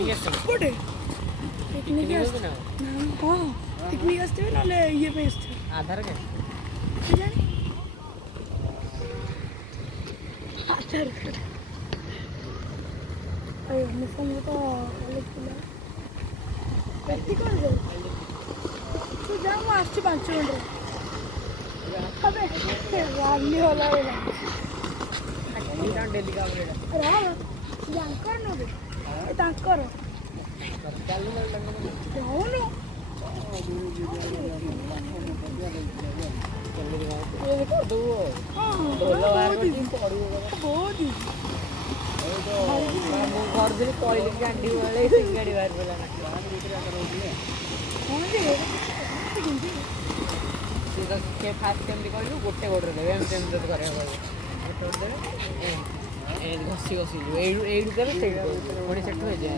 ସେପଟେ ପିକନିକ୍ ଆସିଥିବେ ହଁ ପିକନିକ୍ ଆସିଥିବେ ନହେଲେ ଇଏ ପାଇଁ ଆସିଥିବେ ଆଧାର କାର୍ଡ କେଜାଣି ଆଧାର କାର୍ଡ ୟୁନିଫର୍ମରେ ତ କଲେଜ ପିଲା ଏଠି କ'ଣ ଯାଉ ତୁ ଯା ମୁଁ ଆସୁଛି 5 ମିନିଟ୍ରେ ଆବେ ରାଲି ହେଲା ଡେଲି କାମ ୟାଙ୍କର ନେବେ ତାଙ୍କର ରହୁନୁ ବହୁତ ମୁଁ କରିଥିଲି କହିଲି ଗାଣ୍ଡି ବେଳେ ଗାଡ଼ି ବାହାରି ପଡ଼ିଲା ନା ହଁ ଯେ ତୁ ତ ଫାଷ୍ଟ କେମିତି କହିଲୁ ଗୋଟେ ଗୋଡ଼ରେ ଦେବେ ଏମିତି ଏମିତି ଯଦି କରିବାକୁ ପଡ଼ିବ ଗୋଟେ ଗୋଡ଼ ଦେବେ ଏମିତି ଘଷି ଯିବୁ ଏଇଠୁ ଦେବେ ସେଇଟା ପୁଣି ସେଠୁ ହେଇଯାଏ